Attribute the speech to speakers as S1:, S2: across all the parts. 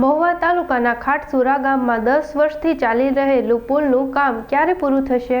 S1: મહુવા તાલુકાના ખાટસુરા ગામમાં દસ વર્ષથી ચાલી રહેલું પુલનું કામ ક્યારે પૂરું થશે?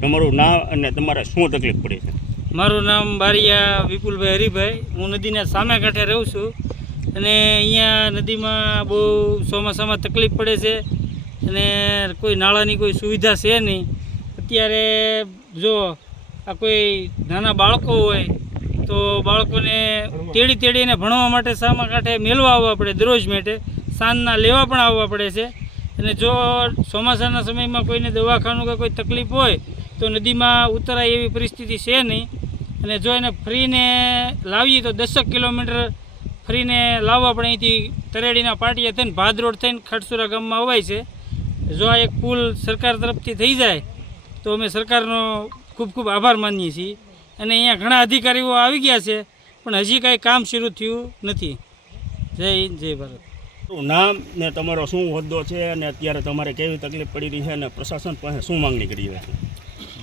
S2: તમારું નામ અને તમારે શું તકલીફ પડી છે?
S3: મારું નામ બારિયા વિપુલભાઈ હરિભાઈ. હું નદીના સામે કાંઠે રહું છું. અને અહીંયા નદીમાં બહુ ચોમાસામાં તકલીફ પડે છે. અને કોઈ નાળાની કોઈ સુવિધા છે નહીં. અત્યારે જો આ કોઈ નાના બાળકો હોય, તો બાળકોને તેડી તેડીને ભણવા માટે સામા કાંઠે મેળવા આવવા પડે દરરોજ માટે. સાંજના લેવા પણ આવવા પડે છે. અને જો ચોમાસાના સમયમાં કોઈને દવાખાનું કે કોઈ તકલીફ હોય તો નદીમાં ઉતરાય એવી પરિસ્થિતિ છે નહીં. અને જો એને ફ્રીને લાવીએ તો દસક કિલોમીટર ફ્રીને લાવવા પણ અહીંથી તરેડીના પાટિયા થઈને ભાદ રોડ થઈને ખડસુરા ગામમાં અવાય છે. જો આ એક પુલ સરકાર તરફથી થઈ જાય તો અમે સરકારનો ખૂબ ખૂબ આભાર માનીએ છીએ. અને અહીંયા ઘણા અધિકારીઓ આવી ગયા છે, પણ હજી કાંઈ કામ શરૂ થયું નથી. જય હિન્દ, જય ભારત.
S2: નામ ને તમારો શું હોદ્દો છે? અને અત્યારે તમારે કેવી તકલીફ પડી રહી છે? અને પ્રશાસન પાસે શું માંગણી કરી રહ્યા છે?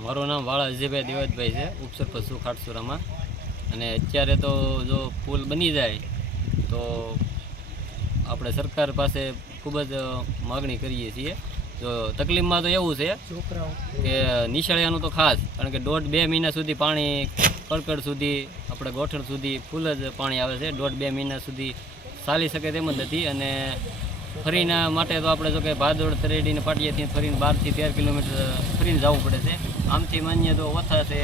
S4: મારું નામ વાળા અજયભાઈ દેવતભાઈ છે ઉપસર પશુ ખાટસુરામાં. અને અત્યારે તો જો પુલ બની જાય તો આપણે સરકાર પાસે ખૂબ જ માગણી કરીએ છીએ. તો તકલીફમાં તો એવું છે કે નિશાળિયાનું તો ખાસ કારણ કે દોઢ બે મહિના સુધી પાણી કડકડ સુધી આપણે ગોઠણ સુધી ફૂલ જ પાણી આવે છે. દોઢ બે મહિના સુધી ચાલી શકે તેમ જ નથી. અને ફરીના માટે તો આપણે જો કે ભાદોડ તરેડીને પાટીએથી ફરીને બારથી તેર કિલોમીટર ફરીને જવું પડે છે. આમથી માન્ય તો ઓછા છે.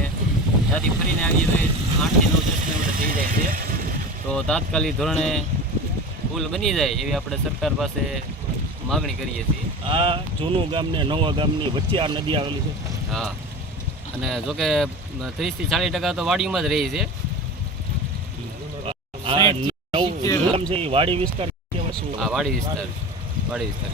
S4: ત્યાંથી ફરીને આવીએ તો આઠથી નવ દસ કિલોમીટર થઈ જાય છે. તો તાત્કાલિક ધોરણે પુલ બની જાય એવી આપણે સરકાર પાસે માગણી કરીએ છીએ.
S2: આ જૂનું ગામ ને નવા ગામની વચ્ચે આ નદી આવેલી છે.
S4: હા. અને જોકે ત્રીસથી ચાલીસ ટકા તો વાડીમાં જ રહી છે.
S2: વાડી વિસ્તાર
S4: વાડી વિસ્તાર. વાડી વિસ્તાર